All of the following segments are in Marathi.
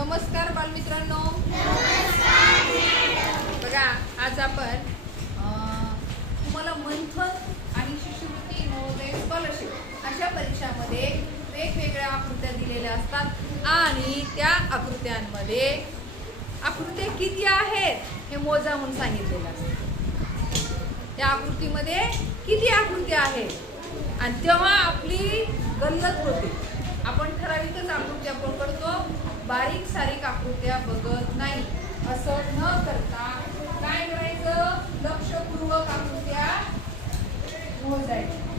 नमस्कार बालमित्रांनो. बघा आज आपण तुम्हाला मंथन आणि शिष्यवृत्ती नवोदय स्कॉलरशिप अशा परीक्षामध्ये वेगवेगळ्या आकृत्या दिलेल्या असतात आणि त्या आकृत्यांमध्ये आकृत्या किती आहेत हे मोजा म्हणून सांगितलेलं असतं. त्या आकृतीमध्ये किती आकृत्या आहेत? आणि तेव्हा आपली गल्लत होते. आपण ठराविकच आकृती आपण करतो. बारीक सारीक आकृत्या बघत नाही. असं न करता काय करायचं? लक्षपूर्वक आकृत्या मोजायच्या.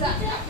What's that?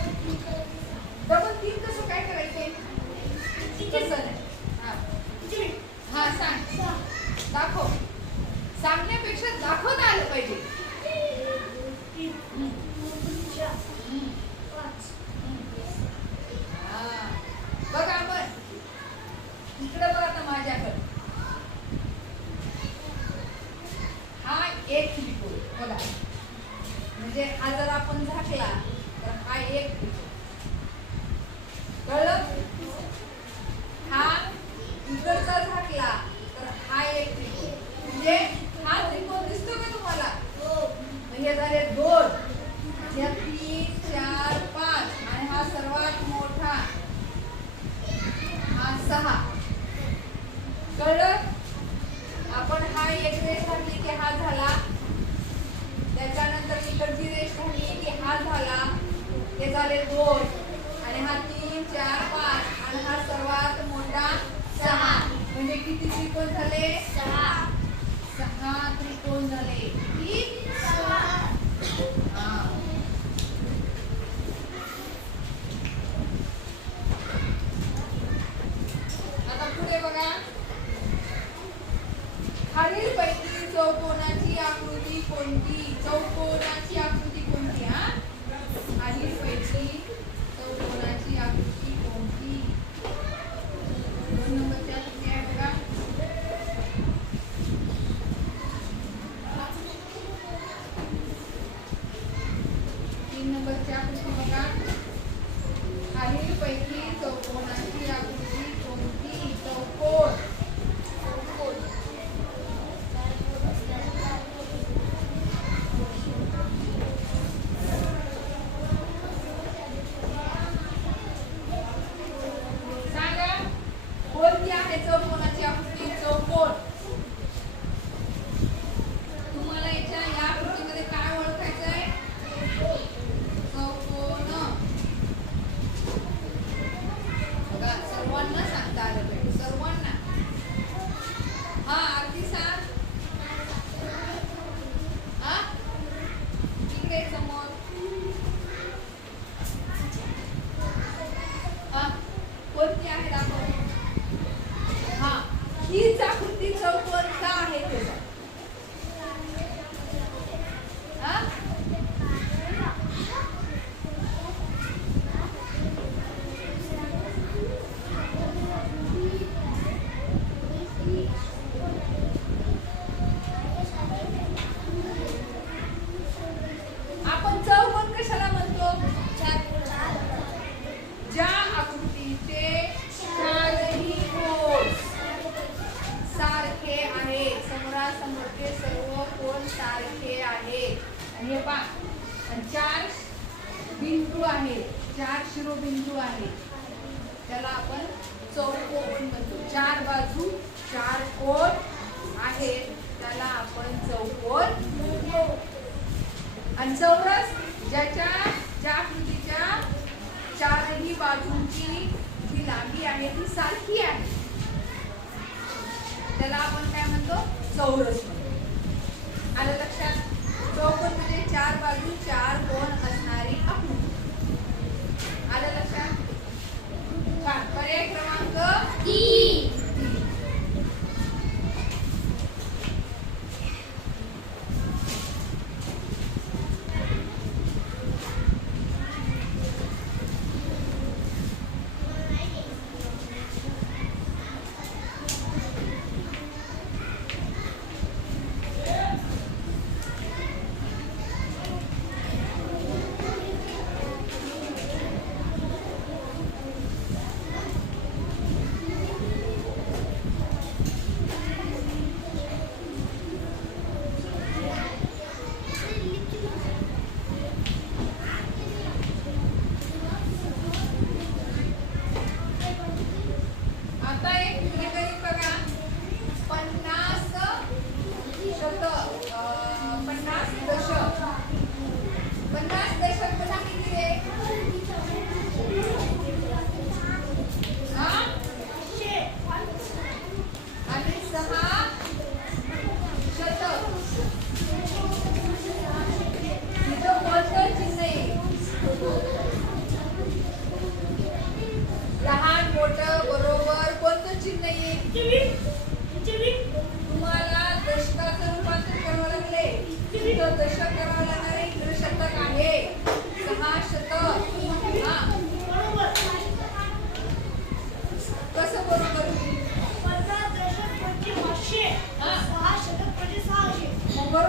वजा सहा. म्हणजे किती त्रिकोण झाले? सहा. सहा त्रिकोण झाले. आता पुढे बघा. खालील पैकी चौकोनाची आकृती कोणती? चौकोनाची आपण चौकोन कशाला म्हणतो? ज्या आकृतीचे चारही कोण? सारखे आहे. समोरासमोरचे सर्व कोण सारखे आहे? आणि हे चार बिंदू आहे चार शिरोबिंदू आहे त्याला आपण चौकोन म्हणतो. चार बाजू चार कोण आहे त्याला आपण चौकोन आणि चौरस ज्याच्या ज्या आकृतीच्या चारही बाजूंची जी लांबी आहे ती सारखी आहे. त्याला आपण काय म्हणतो? चौरस आलं लक्षात? चौकोन म्हणजे चार बाजू चार कोण असणारी आकृती.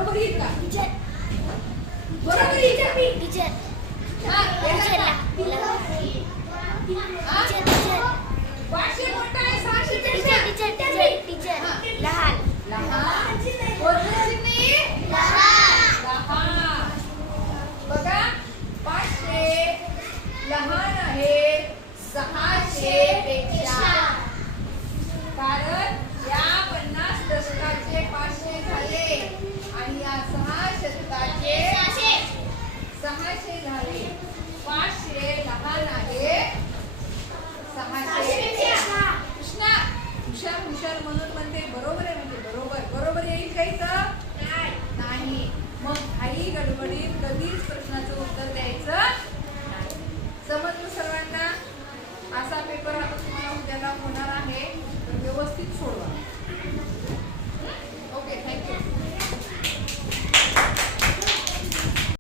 టీచర్ టీచర్ सहाशे झाले. पाचशे लहान आहे सहाशे. कृष्णा हुशार हुशार म्हणून म्हणते बरोबर आहे म्हणजे बरोबर. बरोबर येईल काही तर नाही. मग काही गडबडीत कधीच प्रश्नाचं उत्तर द्यायचं